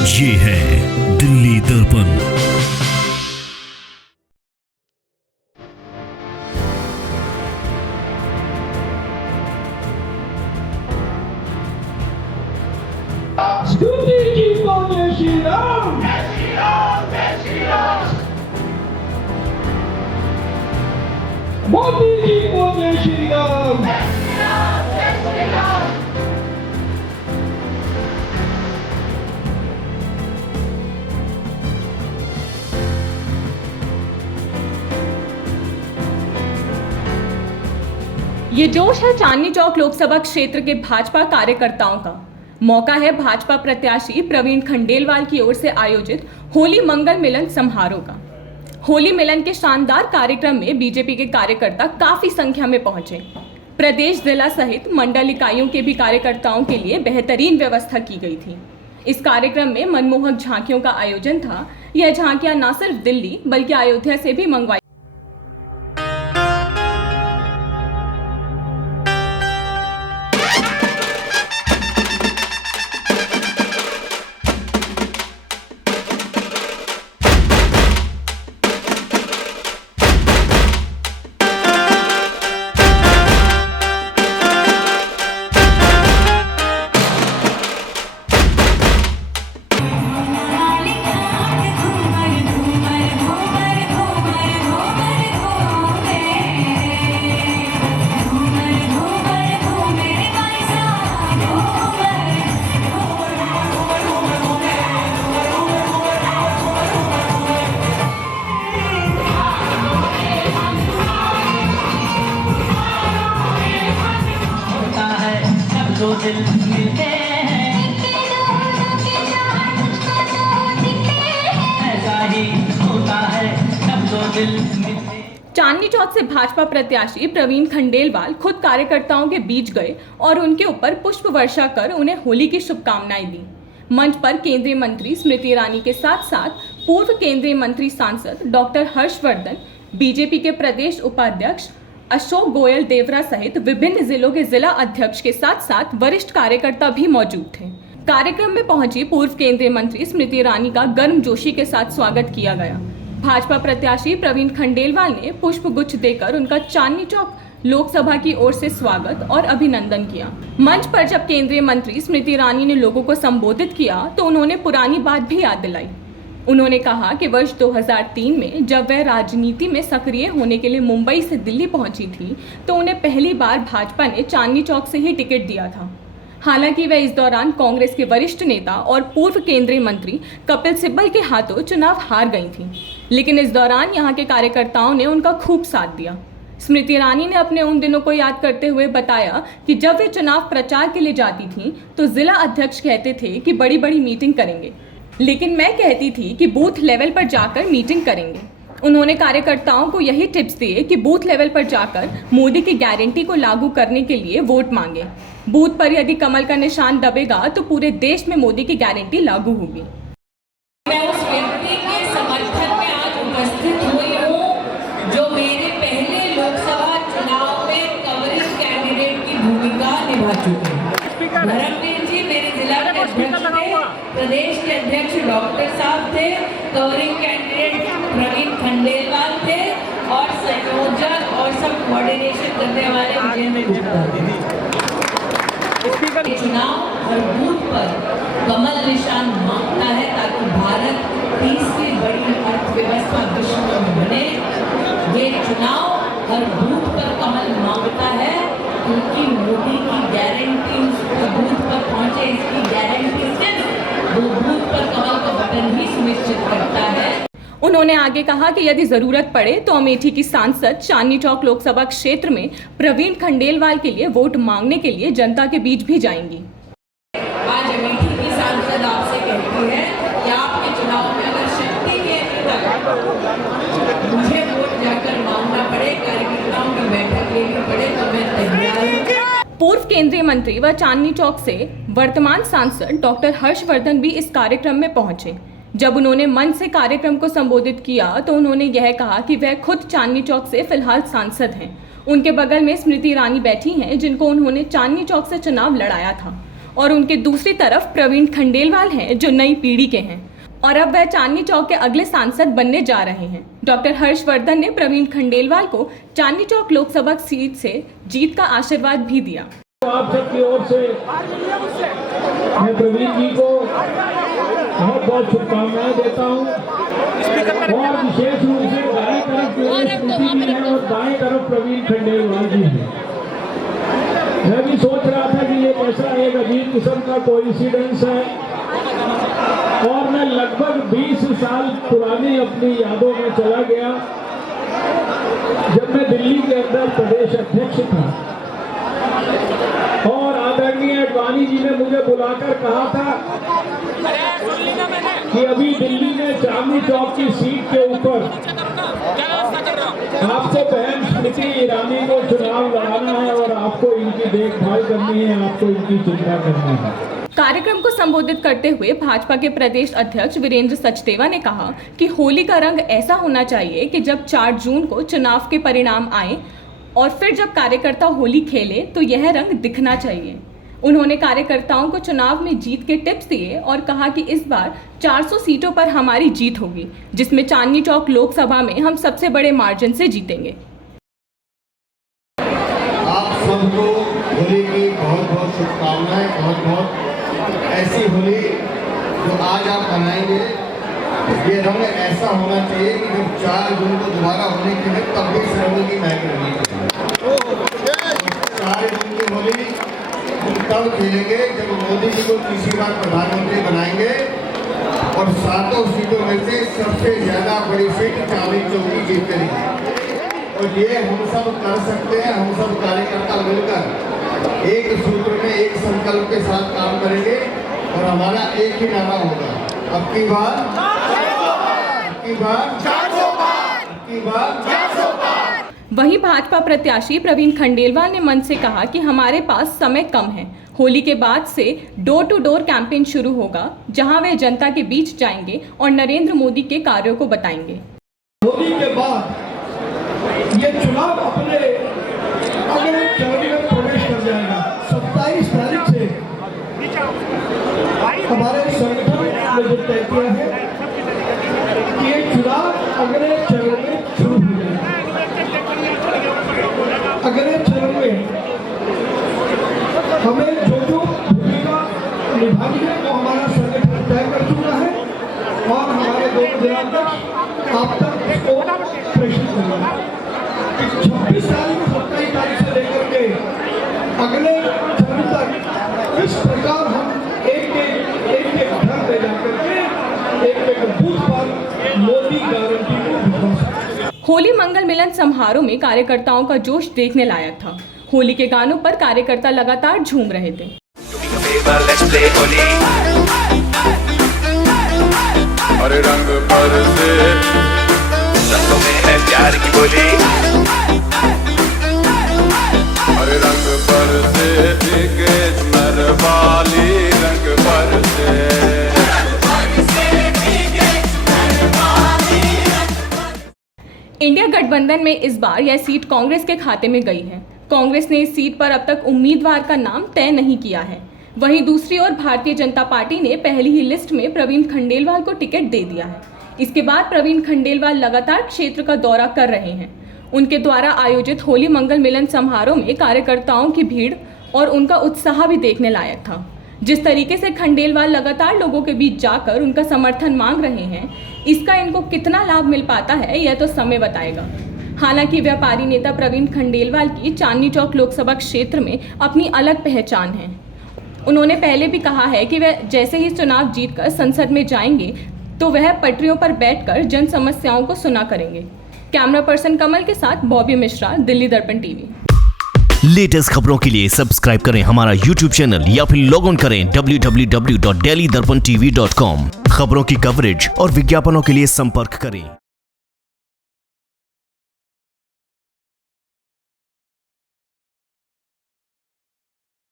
ये है दिल्ली दर्पण। स्तुति की बोले श्री राम, जय श्री राम, जय श्री राम। मोदी जी बोले श्री राम, जय श्री राम, जय श्री राम। ये जोश है चांदनी चौक लोकसभा क्षेत्र के भाजपा कार्यकर्ताओं का। मौका है भाजपा प्रत्याशी प्रवीण खंडेलवाल की ओर से आयोजित होली मंगल मिलन समारोह का। होली मिलन के शानदार कार्यक्रम में बीजेपी के कार्यकर्ता काफी संख्या में पहुंचे। प्रदेश, जिला सहित मंडल इकाइयों के भी कार्यकर्ताओं के लिए बेहतरीन व्यवस्था की गई थी। इस कार्यक्रम में मनमोहक झांकियों का आयोजन था। यह झांकियां न सिर्फ दिल्ली बल्कि अयोध्या से भी मंगवाई। दो दिल मिलते हैं, ऐसा ही होता है जब दो दिल मिलते हैं। चांदनी चौक से भाजपा प्रत्याशी प्रवीण खंडेलवाल खुद कार्यकर्ताओं के बीच गए और उनके ऊपर पुष्प वर्षा कर उन्हें होली की शुभकामनाएं दी। मंच पर केंद्रीय मंत्री स्मृति ईरानी के साथ साथ पूर्व केंद्रीय मंत्री सांसद डॉक्टर हर्षवर्धन, बीजेपी के प्रदेश उपाध्यक्ष अशोक गोयल देवरा सहित विभिन्न जिलों के जिला अध्यक्ष के साथ साथ वरिष्ठ कार्यकर्ता भी मौजूद थे। कार्यक्रम में पहुंची पूर्व केंद्रीय मंत्री स्मृति ईरानी का गर्मजोशी के साथ स्वागत किया गया। भाजपा प्रत्याशी प्रवीण खंडेलवाल ने पुष्प गुच्छ देकर उनका चांदनी चौक लोकसभा की ओर से स्वागत और अभिनंदन किया। मंच पर जब केंद्रीय मंत्री स्मृति ईरानी ने लोगों को संबोधित किया तो उन्होंने पुरानी बात भी याद दिलाई। उन्होंने कहा कि वर्ष 2003 में जब वह राजनीति में सक्रिय होने के लिए मुंबई से दिल्ली पहुंची थी तो उन्हें पहली बार भाजपा ने चांदनी चौक से ही टिकट दिया था। हालांकि वह इस दौरान कांग्रेस के वरिष्ठ नेता और पूर्व केंद्रीय मंत्री कपिल सिब्बल के हाथों चुनाव हार गई थी, लेकिन इस दौरान यहां के कार्यकर्ताओं ने उनका खूब साथ दिया। स्मृति ईरानी ने अपने उन दिनों को याद करते हुए बताया कि जब वे चुनाव प्रचार के लिए जाती थीं तो जिला अध्यक्ष कहते थे कि बड़ी बड़ी मीटिंग करेंगे, लेकिन मैं कहती थी कि बूथ लेवल पर जाकर मीटिंग करेंगे। उन्होंने कार्यकर्ताओं को यही टिप्स दिए कि बूथ लेवल पर जाकर मोदी की गारंटी को लागू करने के लिए वोट मांगे। बूथ पर यदि कमल का निशान दबेगा तो पूरे देश में मोदी की गारंटी लागू होगी। मैं उस व्यक्ति के समर्थन में आज उपस्थित हुई हूँ जो मेरे पहले लोकसभा चुनाव में कवरिंग कैंडिडेट की भूमिका निभा चुके हैं। धर्मवीर जी मेरे जिला के अध्यक्ष थे, प्रदेश के अध्यक्ष डॉक्टर साहब थे, कवरिंग कैंडिडेट प्रवीण खंडेलवाल थे और संयोजक और सब कोऑर्डिनेशन करने वाले विजय गुप्ता थे। चुनाव और बूथ पर कमल निशान मांगता है ताकि भारत तीसरी बड़ी अर्थव्यवस्था विश्व में बने। ये चुनाव हर बूथ पर कमल मांगता है क्योंकि मोदी की गारंटी उस बूथ पर पहुंचे, इसकी गारंटी सिर्फ वो बूथ पर कमल का बटन ही सुनिश्चित करता है। उन्होंने आगे कहा कि यदि जरूरत पड़े तो अमेठी की सांसद चांदनी चौक लोकसभा क्षेत्र में प्रवीण खंडेलवाल के लिए वोट मांगने के लिए जनता के बीच भी जाएंगी। आज अमेठी की सांसद आपसे कहती है कि आपके चुनाव में अगर शक्ति केंद्र तक मुझे वोट जाकर मांगना पड़े, कार्यकर्ताओं की बैठक लेनी पड़े तो मैं तैयार हूँ। पूर्व केंद्रीय मंत्री व चांदनी चौक से वर्तमान सांसद डॉक्टर हर्षवर्धन भी इस कार्यक्रम में पहुंचे। जब उन्होंने मंच से कार्यक्रम को संबोधित किया तो उन्होंने यह कहा कि वह खुद चांदनी चौक से फिलहाल सांसद हैं। उनके बगल में स्मृति ईरानी बैठी हैं जिनको उन्होंने चांदनी चौक से चुनाव लड़ाया था। और उनके दूसरी तरफ प्रवीण खंडेलवाल हैं जो नई पीढ़ी के हैं और अब वह चांदनी चौक के अगले सांसद बनने जा रहे हैं। डॉक्टर हर्षवर्धन ने प्रवीण खंडेलवाल को चांदनी चौक लोकसभा सीट से जीत का आशीर्वाद भी दिया। आप सबकी ओर से मैं प्रवीण जी को बहुत बहुत शुभकामनाएं देता हूं और विशेष रूप से दाएं तरफ स्मृति जी है और दाएं तरफ प्रवीण खंडेलवाल जी है। मैं भी सोच रहा था कि ये कैसा एक अजीब किस्म का कोइंसिडेंस है और मैं लगभग 20 साल पुरानी अपनी यादों में चला गया जब मैं दिल्ली के अंदर प्रदेश अध्यक्ष था और आदरणीय अडवाणी जी ने मुझे बुलाकर कहा था कि अभी दिल्ली में चांदनी चौक की सीट के ऊपर आपको बहन स्मृति ईरानी को चुनाव लड़ाना है और आपको इनकी देखभाल करनी है, आपको इनकी चिंता करनी है। कार्यक्रम को संबोधित करते हुए भाजपा के प्रदेश अध्यक्ष वीरेंद्र सचदेवा ने कहा कि होली का रंग ऐसा होना चाहिए कि जब 4 जून को चुनाव के परिणाम आए और फिर जब कार्यकर्ता होली खेले तो यह रंग दिखना चाहिए। उन्होंने कार्यकर्ताओं को चुनाव में जीत के टिप्स दिए और कहा कि इस बार 400 सीटों पर हमारी जीत होगी, जिसमें चांदनी चौक लोकसभा में हम सबसे बड़े मार्जिन से जीतेंगे। आप सबको होली की बहुत बहुत शुभकामनाएं, बहुत बहुत ऐसी होली जो आज आप मनाएंगे, ये रंग ऐसा होना चाहिए कि जब 4 जून को दोबारा होने के लिए तब भी इस रंग की महक रहनी चाहिए। 4 जून की होली हम तब खेलेंगे जब मोदी जी को तीसरी बार प्रधानमंत्री बनाएंगे और 7 सीटों में से सबसे ज्यादा बड़ी सीट चांदनी चौक की जीत करेंगे। और ये हम सब कर सकते हैं, हम सब कार्यकर्ता मिलकर एक सूत्र में एक संकल्प के साथ काम करेंगे और हमारा एक ही नारा होगा, अब की बार वहीं भाजपा प्रत्याशी प्रवीण खंडेलवाल ने मंच से कहा कि हमारे पास समय कम है। होली के बाद से डोर टू डोर कैंपेन शुरू होगा, जहां वे जनता के बीच जाएंगे और नरेंद्र मोदी के कार्यों को बताएंगे। होली के बाद ये चुनाव अपने अगले चरण में प्रवेश कर जाएगा। 27 तारीख से हमारे संगठन ने जो तय किया है कि ये चुनाव अगले चरण में शुरू हो जाएगा। अगले चरण में हमें जो भूमिका निभानी है वो हमारा संगठन तय कर चुका है और हमारे 2 जिलाध्यक्ष आप तक उसको प्रेषित करेंगे। 26 तारीख 27 तारीख से लेकर के अगले चरण तक इस प्रकार हम एक घर ले जाकर के एक बूथ पर मोदी गारंटी को दिखा सकते हैं। होली मंगल मिलन समारोह में कार्यकर्ताओं का जोश देखने लायक था। होली के गानों पर कार्यकर्ता लगातार झूम रहे थे। अरे रंग बरसे रंगों में है प्यार की बोली, अरे रंग बरसे भीगे चुनर वाली, रंग बरसे। इंडिया गठबंधन में इस बार यह सीट कांग्रेस के खाते में गई है। कांग्रेस ने इस सीट पर अब तक उम्मीदवार का नाम तय नहीं किया है। वहीं दूसरी ओर भारतीय जनता पार्टी ने पहली ही लिस्ट में प्रवीण खंडेलवाल को टिकट दे दिया है। इसके बाद प्रवीण खंडेलवाल लगातार क्षेत्र का दौरा कर रहे हैं। उनके द्वारा आयोजित होली मंगल मिलन समारोह में कार्यकर्ताओं की भीड़ और उनका उत्साह भी देखने लायक था। जिस तरीके से खंडेलवाल लगातार लोगों के बीच जाकर उनका समर्थन मांग रहे हैं, इसका इनको कितना लाभ मिल पाता है यह तो समय बताएगा। हालांकि व्यापारी नेता प्रवीण खंडेलवाल की चांदनी चौक लोकसभा क्षेत्र में अपनी अलग पहचान है। उन्होंने पहले भी कहा है कि वह जैसे ही चुनाव जीतकर संसद में जाएंगे तो वह पटरियों पर बैठकर जन समस्याओं को सुना करेंगे। कैमरा पर्सन कमल के साथ बॉबी मिश्रा, दिल्ली दर्पण टीवी। लेटेस्ट खबरों के लिए सब्सक्राइब करें हमारा YouTube चैनल या फिर लॉग ऑन करें www.delhidarpantv.com। खबरों की कवरेज और विज्ञापनों के लिए संपर्क करें।